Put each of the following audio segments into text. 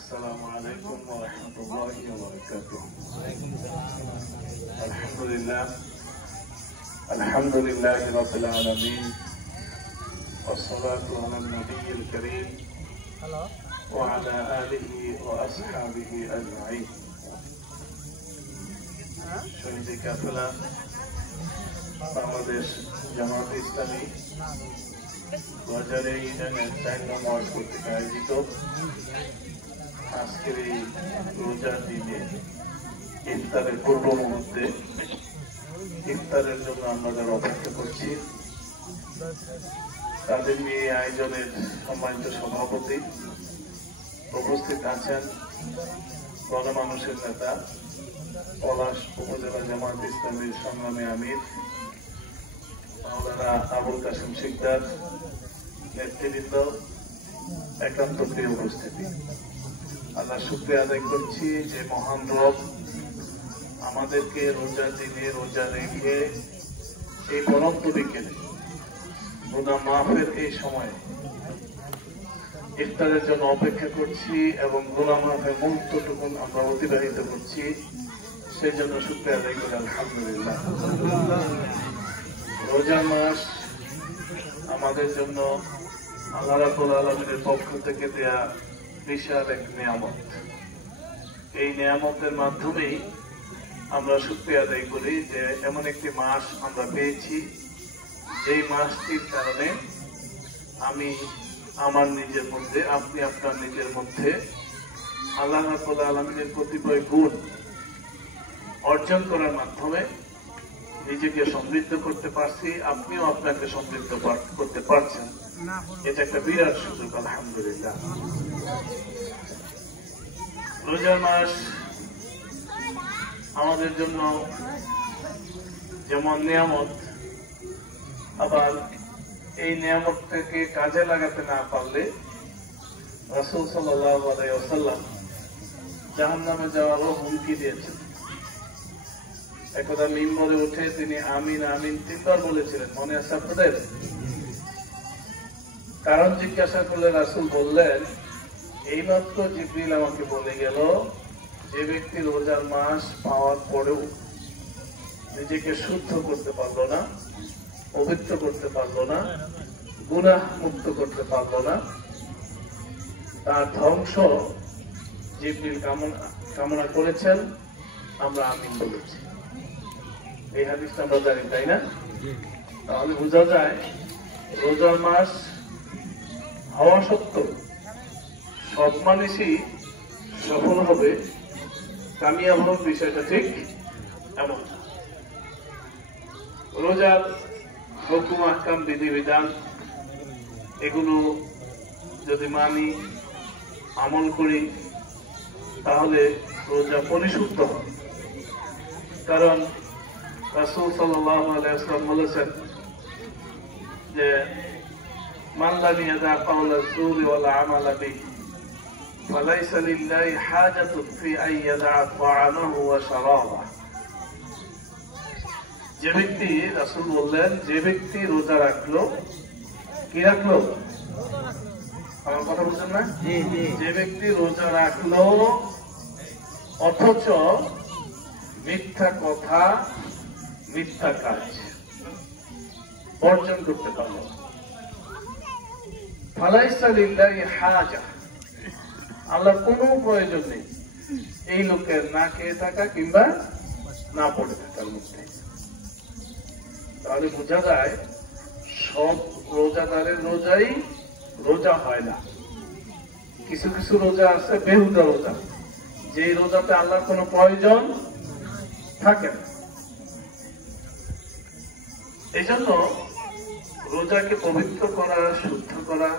السلام عليكم ورحمة الله وبركاته. الحمد لله رب العالمين، والصلاة على النبي الكريم وعلى آله وأصحابه أجمعين. শহীদে কাফেলা বাংলাদেশ জামাত ইসলামী 2004 নম্বর কর্তৃক আয়োজিত আজকের এই রোজার দিনে ইফতারের পূর্ব মুহূর্তে ইফতারের জন্য আমরা যারা অপেক্ষা করছি তাদের নিয়ে আয়োজনের সম্মানিত সভাপতি উপস্থিত আছেন গণমানুষের নেতা পলাশ উপজেলা জামাত ইসলামীর সংগ্রামী আমির মাওলানা আবুল কাসেম শিকদার, নেতৃবৃন্দ, একান্ত প্রিয় উপস্থিতি, আল্লাহ শুকরিয়া আদায় করছি যে মহান রব আমাদেরকে রোজা দিনে রোজা রেখে এই পরন্ত বিকেলে গুনাহ মাফের এই সময়ে ইফতারের জন্য অপেক্ষা করছি এবং গুনাহ মাফের মুহূর্তটুকু আমরা অতিবাহিত করছি, সেই জন্য শুকরিয়া আদায় করি আলহামদুলিল্লাহ। রোজা মাস আমাদের জন্য আল্লাহ রাব্বুল আলামিনের পক্ষ থেকে দেয়া বিশাল এক নিয়ামত। এই নিয়ামতের মাধ্যমেই আমরা শুকরিয়া আদায় করি যে এমন একটি মাস আমরা পেয়েছি, যেই মাসটির কারণে আমি আমার নিজের মধ্যে, আপনি আপনার নিজের মধ্যে আল্লাহ রাব্বুল আলামিনের কতিপয় গুণ অর্জন করার মাধ্যমে নিজেকে সমৃদ্ধ করতে পারছি, আপনিও আপনাকে সমৃদ্ধ করতে পারছেন। এটা একটা বিরাট সুযোগ আলহামদুলিল্লাহ। রোজার মাস আমাদের জন্য যেমন নিয়ামত, আবার এই নিয়ামতটাকে কাজে লাগাতে না পারলে রাসূল সাল্লাল্লাহু আলাইহি ওয়াসাল্লাম জাহান্নামে যাওয়ারও হুমকি দিয়েছেন। একদা মিম্বরে উঠে তিনি আমিন আমিন 3 বার বলেছিলেন, মনে আছে আপনাদের? কারণ জিজ্ঞাসা করলে রাসূল বললেন, এইমাত্র জিবরিল আমাকে বলে গেল যে ব্যক্তি রোজার মাস পাওয়ার পরেও নিজেকে শুদ্ধ করতে পারলো না, পবিত্র করতে পারলো না, গুনাহ মুক্ত করতে পারলো না, তার ধ্বংস জিবরিল কামনা করেছেন। আমরা আমিন বলেছি। এই হাদিসটা আমরা জানি, তাই না? তাহলে বোঝা যায় রোজার মাস হওয়া সত্ত্বেও সব মানুষই সফল হবে, কামিয়াব হবে, বিষয়টা ঠিক এমন। রোজার হুকুম আহকাম বিধিবিধান এগুলো যদি মানি, আমল করি, তাহলে রোজা পরিশুদ্ধ হবে। কারণ রাসূল সাল্লাল্লাহু আলাইহি ওয়াসাল্লাম বলেছেন যে মান লাম ইয়াদা কাওলা যুরি ওয়াল আমালা বিহি ফালাইসা লিল্লাহি হাজাতুন ফি আন ইয়াদা তা'আমাহু ওয়া শারাবাহু। যে ব্যক্তি, রাসূল বললেন, যে ব্যক্তি রোজা রাখলো, কি রাখলো? আমার কথা বুঝছেন না? যে ব্যক্তি রোজা রাখলো অথচ মিথ্যা কথা, মিথ্যা কাজ বর্জন করতে পারলো, ফালাইসা লিল্লাহি হাজা, আল্লাহর কোনো প্রয়োজন নেই এই লোকের না খেয়ে থাকা কিংবা না পড়ে থাকার মধ্যে। তাহলে বোঝা যায় সব রোজাদারের রোজাই রোজা হয় না। কিছু কিছু রোজা আছে বেহুদা রোজা, যেই রোজাতে আল্লাহর কোনো প্রয়োজন থাকে না। এই জন্য রোজাকে পবিত্র করা, শুদ্ধ করা,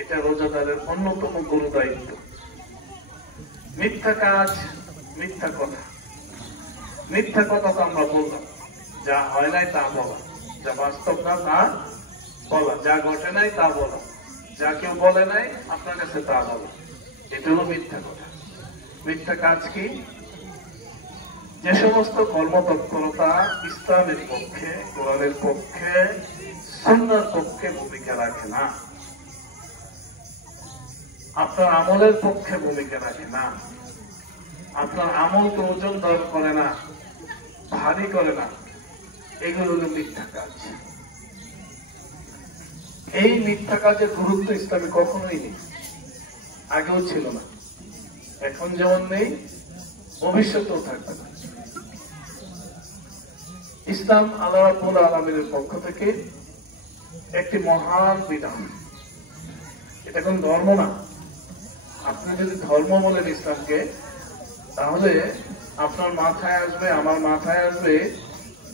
এটা রোজাদারের অন্যতম গুরু দায়িত্ব। মিথ্যা কাজ, মিথ্যা কথা, মিথ্যা কথা তো আমরা বললাম, যা হয় নাই তা বলা, যা বাস্তব না তা বলা, যা ঘটে নাই তা বলা, যা কেউ বলে নাই আপনার কাছে তা বলা, এটা হলো মিথ্যা কথা। মিথ্যা কাজ কি? যে সমস্ত কর্মতৎপরতা ইসলামের পক্ষে, কোরআনের পক্ষে, সুন্নাহর পক্ষে ভূমিকা রাখে না, আপনার আমলের পক্ষে ভূমিকা রাখে না, আপনার আমলকে ওজন দর করে না, ভারী করে না, এগুলো হলো মিথ্যা কাজ। এই মিথ্যা কাজের গুরুত্ব ইসলামে কখনোই নেই, আগেও ছিল না, এখন যেমন নেই, ভবিষ্যতেও থাকবে না। ইসলাম আল্লাহ রাব্বুল আলামিনের পক্ষ থেকে একটি মহান বিধান। এটা কোন ধর্ম না। আপনি যদি ধর্ম বলেন ইসলামকে, তাহলে আপনার মাথায় আসবে, আমার মাথায় আসবে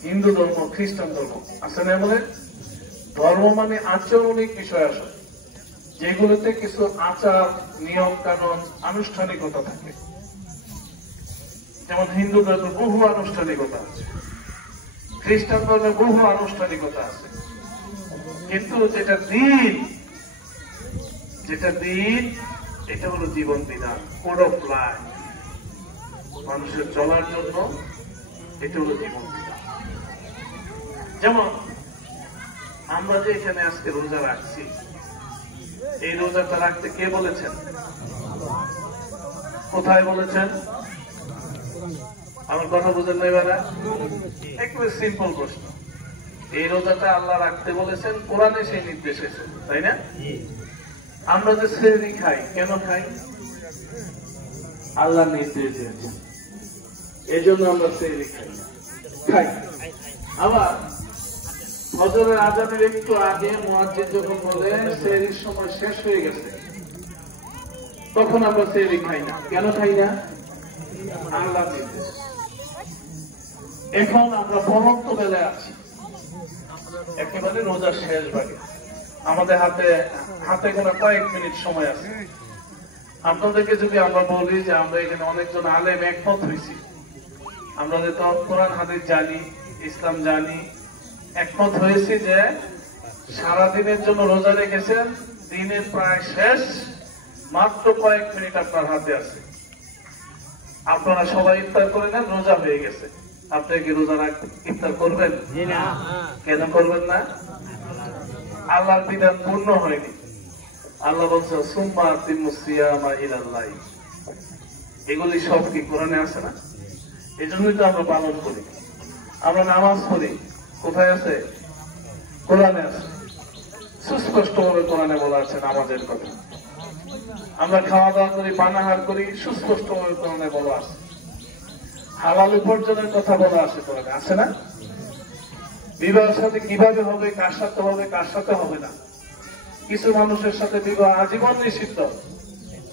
হিন্দু ধর্ম, খ্রিস্টান ধর্ম। আসলে বলে ধর্ম মানে আচরণিক বিষয় আসে, যেগুলোতে কিছু আচার, নিয়ম কানুন, আনুষ্ঠানিকতা থাকে। যেমন হিন্দু ধর্মে বহু আনুষ্ঠানিকতা আছে, খ্রিস্টান ধর্মে বহু আনুষ্ঠানিকতা আছে, কিন্তু যেটা দিন এটা হলো জীবন বিধান, কোড অফ লাইফ, মানুষের চলার জন্য এটা হলো জীবন বিধান। যেমন আমরা যে এখানে আজকে রোজা রাখছি, এই রোজাটা রাখতে কে বলেছেন? কোথায় বলেছেন? আমার কথা বুঝেন না এবার? একবারে সিম্পল প্রশ্ন। এই রোজাটা আল্লাহ রাখতে বলেছেন, কোরআনে সেই নির্দেশ এসেছে, তাই না? আমরা যে সেহরি খাই, কেন খাই? আল্লাহ নির্দেশ দিয়েছেন, এই জন্য আমরা সেহরি খাই। আবার ফজরের আজানের একটু আগে মুয়াজ্জিন যখন বলে সেহরির সময় শেষ হয়ে গেছে, তখন আমরা সেহরি খাই না। কেন খাই না? আল্লাহ নির্দেশ। এখন আমরা পরন্ত বেলায় আছি, একেবারে রোজার শেষ ভাগে, আমাদের হাতে গোনা কয়েক মিনিট সময় আছে। আপনাদেরকে যদি আমরা বলি যে আমরা এখানে অনেকজন আলেম একমত হয়েছি, আমরা যেহেতু কোরআন হাদিস জানি, ইসলাম জানি, একমত হয়েছি যে সারাদিনের জন্য রোজা রেখেছেন, দিনের প্রায় শেষ, মাত্র কয়েক মিনিট আপনার হাতে আছে, আপনারা সবাই ইফতার করে নেন, রোজা হয়ে গেছে। আপনি কি রোজা ইফতার করবেন? কেন করবেন না? আল্লাহর বিধান পূর্ণ হয়নি। আল্লাহ বলছে সুম্মা আতিম্মুস সিয়ামা ইলাল-লাইল। এগুলি সব কি কোরআনে আছে না? এই জন্যই তো আমরা পালন করি। আমরা নামাজ পড়ি, কোথায় আছে? কোরআনে আছে, সুস্পষ্ট ভাবে কোরআনে বলা আছে নামাজের কথা। আমরা খাওয়া দাওয়া করি, পানাহার করি, সুস্পষ্ট ভাবে কোরআনে বলা আছে। হালাল উপার্জনের কথা বলা আছে কোরআনে, আছে না? বিবাহের সাথে কিভাবে হবে, কার সাথে হবে, কার সাথে হবে না। কিছু মানুষের সাথে বিবাহ আজীবন নিষিদ্ধ,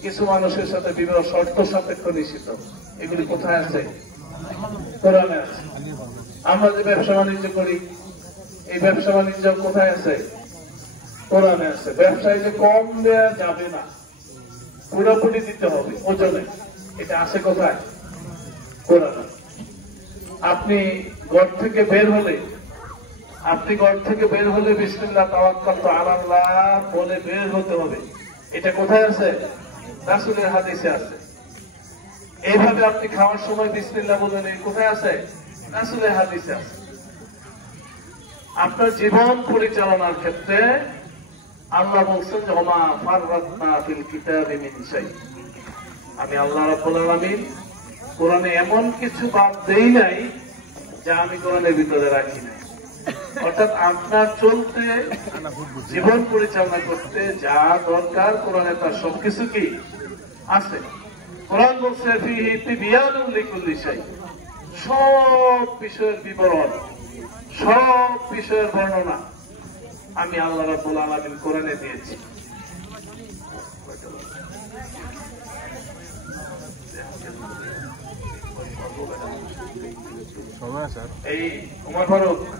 কিছু মানুষের সাথে বিবাহ শর্ত সাপেক্ষ নিষিদ্ধ। এগুলি কোথায় আছে? কোরআনে আছে। আমরা যে ব্যবসা বাণিজ্য করি, এই ব্যবসা বাণিজ্য কোথায় আছে? কোরআনে আছে। ব্যবসায় যে কম দেওয়া যাবে না, পুরোপুরি দিতে হবে ওজনে, এটা আছে কোথায়? কোরআনে। আপনি ঘর থেকে বের হলে বিসমিল্লাহ তাওয়াক্কালতু আলাল্লাহ বলে বের হতে হবে, এটা কোথায় আছে? রাসূলের হাদিসে আছে। এইভাবে আপনি খাওয়ার সময় বিসমিল্লাহ বলেন, কোথায় আছে? রাসূলের হাদিসে আছে। আপনার জীবন পরিচালনার ক্ষেত্রে আল্লাহ বলছেন যে ওমা ফাররাতনা ফিল কিতাবি মিন শাই। আমি আল্লাহ রাব্বুল আলামিন কোরআনে এমন কিছু বাদ দেই নাই যা আমি কোরআনের ভিতরে রাখি নাই। অর্থাৎ আপনার চলতে, জীবন পরিচালনা করতে যা দরকার কোরআনে তার সবকিছু কি আছে। কোরআন বলছে ফীহি তিবয়ানুন লিকুল্লি শাই, সব বিষয়ের বিবরণ, সব বিষয়ের বর্ণনা আমি আল্লাহ রাব্বুল আলামিন কোরআনে দিয়েছি। এই ওমর ফারুক